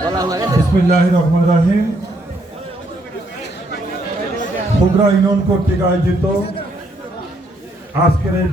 বিসমিল্লাহ রহমান রাহিম ফুগরা ইউনিয়ন কর্তৃক আয়োজিত আজকের এই